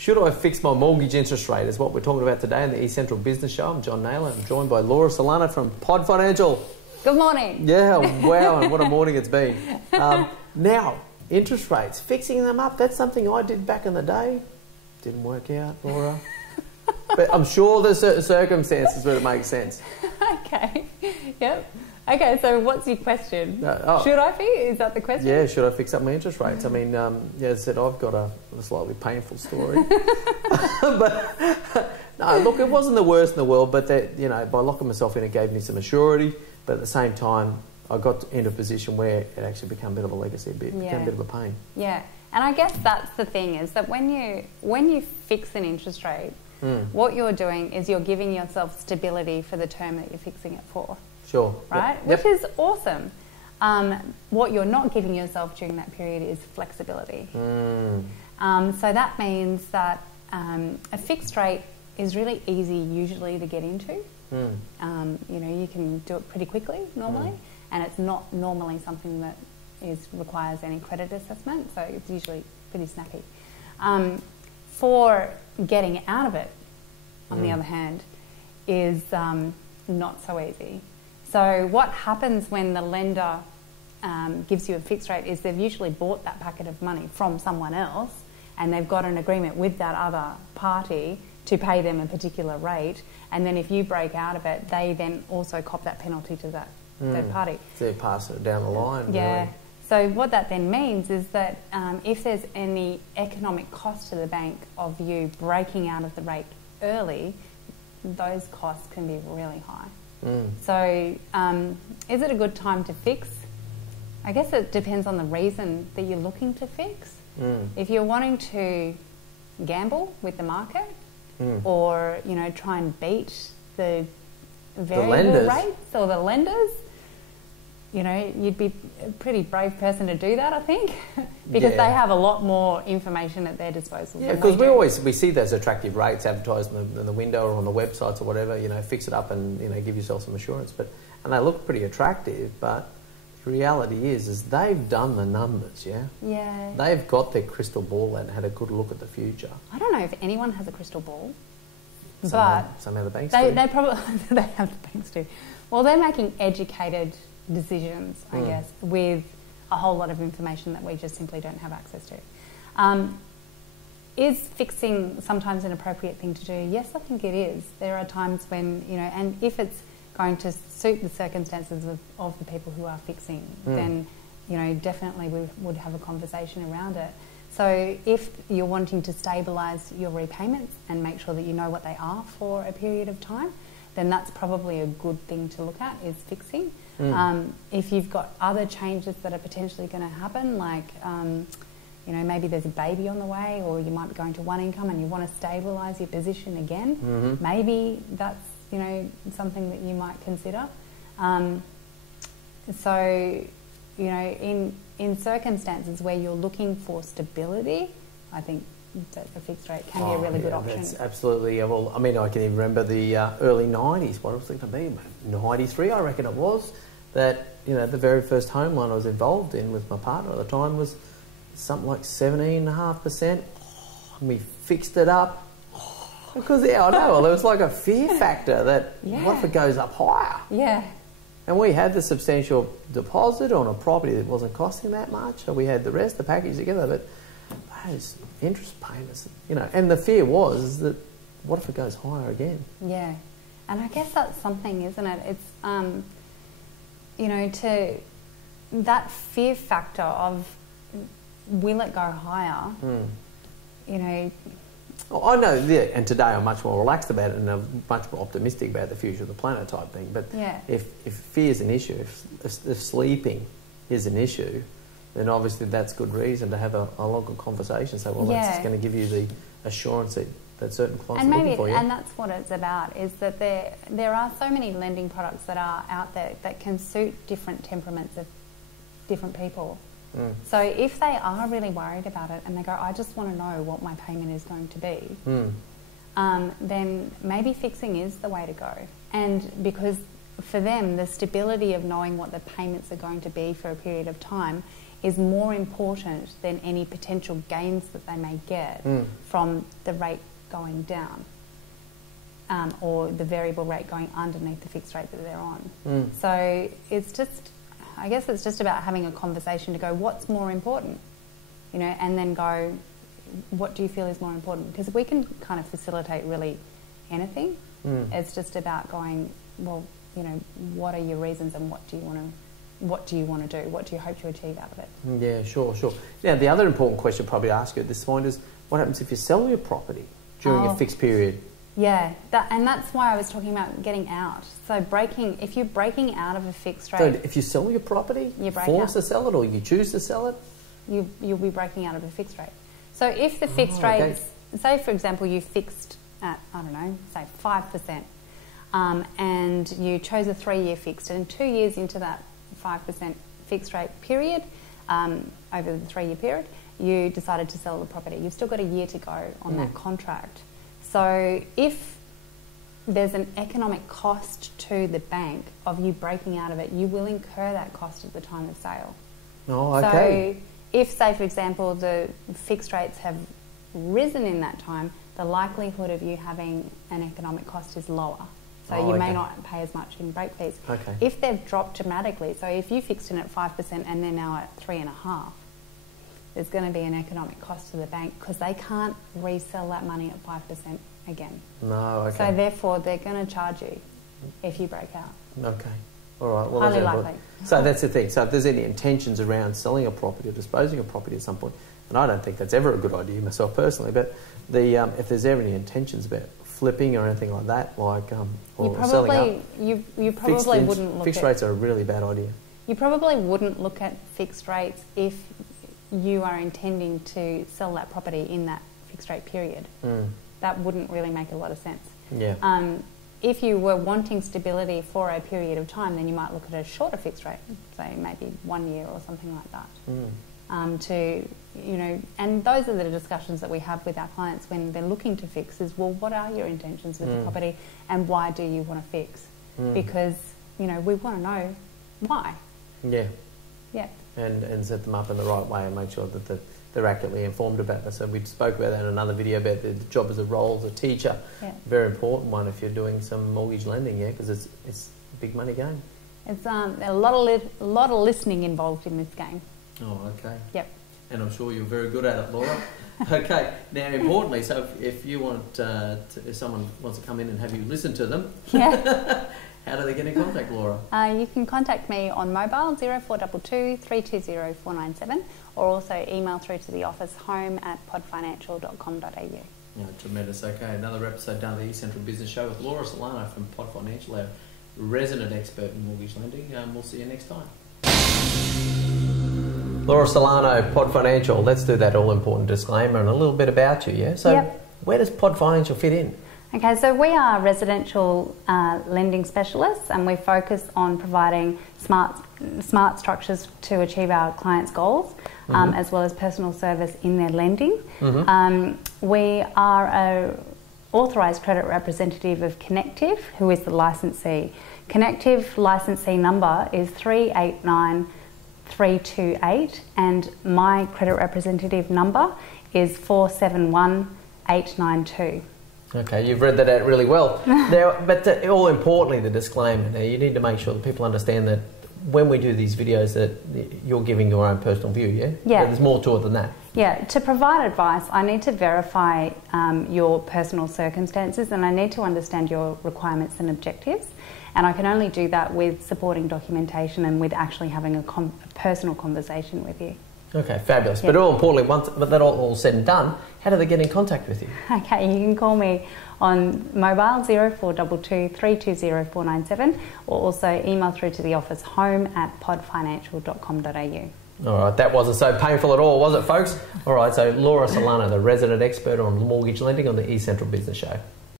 Should I fix my mortgage interest rate is what we're talking about today in the eCentral Business Show. I'm John Nayler. I'm joined by Laura Sillano from Pod Financial. Good morning. Yeah, wow, and what a morning it's been. Now, interest rates, fixing them up, that's something I did back in the day. Didn't work out, Laura. But I'm sure there's certain circumstances where it makes sense. Okay, yep. Okay, so what's your question? Should I fix? Is that the question? Yeah, should I fix up my interest rates? I mean, as I said, I've got a slightly painful story. But no, look, it wasn't the worst in the world, but that, you know, by locking myself in, it gave me some assurity. But at the same time, I got into a position where it actually became a bit of a legacy, became a bit of a pain. Yeah, and I guess that's the thing, is that when you fix an interest rate, what you're doing is you're giving yourself stability for the term that you're fixing it for. Sure. Right? Yep. Which is awesome. What you're not giving yourself during that period is flexibility. So that means that a fixed rate is really easy usually to get into. You know, you can do it pretty quickly normally, and it's not normally something that requires any credit assessment, so it's usually pretty snappy. For getting out of it, on the other hand, is not so easy. So what happens when the lender gives you a fixed rate is they've usually bought that packet of money from someone else, and they've got an agreement with that other party to pay them a particular rate, and then if you break out of it, they then also cop that penalty to that third party. So they pass it down the line. Yeah. Really. So what that then means is that if there's any economic cost to the bank of you breaking out of the rate early, those costs can be really high. So is it a good time to fix? I guess it depends on the reason that you're looking to fix. If you're wanting to gamble with the market, or, you know, try and beat the variable rates or the lenders, you know, you'd be a pretty brave person to do that, I think, because they have a lot more information at their disposal. Yeah, because we see those attractive rates advertised in the window or on the websites or whatever. You know, fix it up and, you know, give yourself some assurance. And they look pretty attractive, but the reality is they've done the numbers. Yeah. They've got their crystal ball and had a good look at the future. I don't know if anyone has a crystal ball, some of the banks they probably they have the banks too. Well, they're making educated decisions, I guess, with a whole lot of information that we just simply don't have access to. Is fixing sometimes an appropriate thing to do? Yes, I think it is. There are times when, you know, and if it's going to suit the circumstances of the people who are fixing, then, you know, definitely we would have a conversation around it. So if you're wanting to stabilise your repayments and make sure that you know what they are for a period of time, then that's probably a good thing to look at, is fixing. If you've got other changes that are potentially going to happen, like, you know, maybe there's a baby on the way, or you might be going to one income and you want to stabilise your position again, maybe that's, you know, something that you might consider. So, you know, in circumstances where you're looking for stability, I think that the fixed rate can be a really good option. That's absolutely. Well, I mean, I can even remember the early 90s. What was it going to be? 93, I reckon it was. That, you know, the very first home loan I was involved in with my partner at the time was something like 17.5%. And we fixed it up. Because, I know, well, there was like a fear factor that what if it goes up higher? Yeah. And we had the substantial deposit on a property that wasn't costing that much. So we had the rest, the package together. But those interest payments, you know, and the fear was that what if it goes higher again? Yeah. And I guess that's something, isn't it? It's, you know, to that fear factor of will it go higher, you know. Well, I know, and today I'm much more relaxed about it and I'm much more optimistic about the future of the planet type thing. But if fear is an issue, if sleeping is an issue, then obviously that's good reason to have a longer conversation. So, well, that's just going to give you the assurance that certain clients are looking for you. And that's what it's about, is that there are so many lending products that are out there that can suit different temperaments of different people. So if they are really worried about it and they go, I just want to know what my payment is going to be, then maybe fixing is the way to go. And because for them, the stability of knowing what the payments are going to be for a period of time is more important than any potential gains that they may get from the rate going down or the variable rate going underneath the fixed rate that they're on. So it's just, I guess it's just about having a conversation to go, what's more important? You know, and then go, what do you feel is more important? Because we can kind of facilitate really anything. It's just about going, well, you know, what are your reasons and what do you want to do? What do you hope to achieve out of it? Yeah, sure. Now, the other important question I'll probably ask you at this point is, what happens if you sell your property during a fixed period? Yeah, and that's why I was talking about getting out. So if you're breaking out of a fixed rate... So if you sell your property, you force to sell it, or you choose to sell it? You'll be breaking out of a fixed rate. So if the fixed rate, say for example you fixed at, I don't know, say 5%, and you chose a 3-year fixed, and 2 years into that 5% fixed rate period, over the 3-year period, you decided to sell the property. You've still got a year to go on that contract. So if there's an economic cost to the bank of you breaking out of it, you will incur that cost at the time of sale. Oh, okay. So if, say for example, the fixed rates have risen in that time, the likelihood of you having an economic cost is lower. So you may not pay as much in break fees. Okay. If they've dropped dramatically, so if you fixed in at 5% and they're now at 3.5%, there's going to be an economic cost to the bank because they can't resell that money at 5% again. No, okay. So therefore, they're going to charge you if you break out. Okay. All right. Well, highly likely. So that's the thing. So if there's any intentions around selling a property or disposing of property at some point, and I don't think that's ever a good idea myself personally, but if there's ever any intentions about flipping or anything like that, like or selling up, you probably wouldn't look fixed rates are a really bad idea. You probably wouldn't look at fixed rates if you are intending to sell that property in that fixed rate period. That wouldn't really make a lot of sense. Yeah. If you were wanting stability for a period of time, then you might look at a shorter fixed rate, say maybe 1 year or something like that. And those are the discussions that we have with our clients when they're looking to fix is, well, what are your intentions with the property and why do you want to fix? Because, we want to know why. Yeah. Yeah. And set them up in the right way and make sure that they're accurately informed about that. So we spoke about that in another video about the job as a role as a teacher. Yeah. Very important one if you're doing some mortgage lending, because it's a big money game. It's a lot of listening involved in this game. Oh, okay. Yep. And I'm sure you're very good at it, Laura. Okay. Now, importantly, so if you want if someone wants to come in and have you listen to them, how do they get in contact, Laura? You can contact me on mobile 0422 320 497 or also email through to the office home@podfinancial.com.au. Yeah, tremendous. Okay, another episode done of the eCentral Business Show with Laura Sillano from Pod Financial, our resident expert in mortgage lending. We'll see you next time. Laura Sillano, Pod Financial. Let's do that all-important disclaimer and a little bit about you, yeah? So where does Pod Financial fit in? Okay, so we are residential lending specialists and we focus on providing smart structures to achieve our clients' goals, as well as personal service in their lending. We are an authorised credit representative of Connective, who is the licensee. Connective licensee number is 389328 and my credit representative number is 471892. Okay, you've read that out really well. Now, but all importantly, the disclaimer. Now, you need to make sure that people understand that when we do these videos that you're giving your own personal view, yeah? Yeah. But there's more to it than that. Yeah, to provide advice, I need to verify your personal circumstances and I need to understand your requirements and objectives. And I can only do that with supporting documentation and with actually having a personal conversation with you. Okay, fabulous. But all importantly, once that all said and done, how do they get in contact with you? Okay, you can call me on mobile 0422 320 497 or also email through to the office home@podfinancial.com.au. All right, that wasn't so painful at all, was it, folks? All right, so Laura Sillano, the resident expert on mortgage lending on the eCentral Business Show.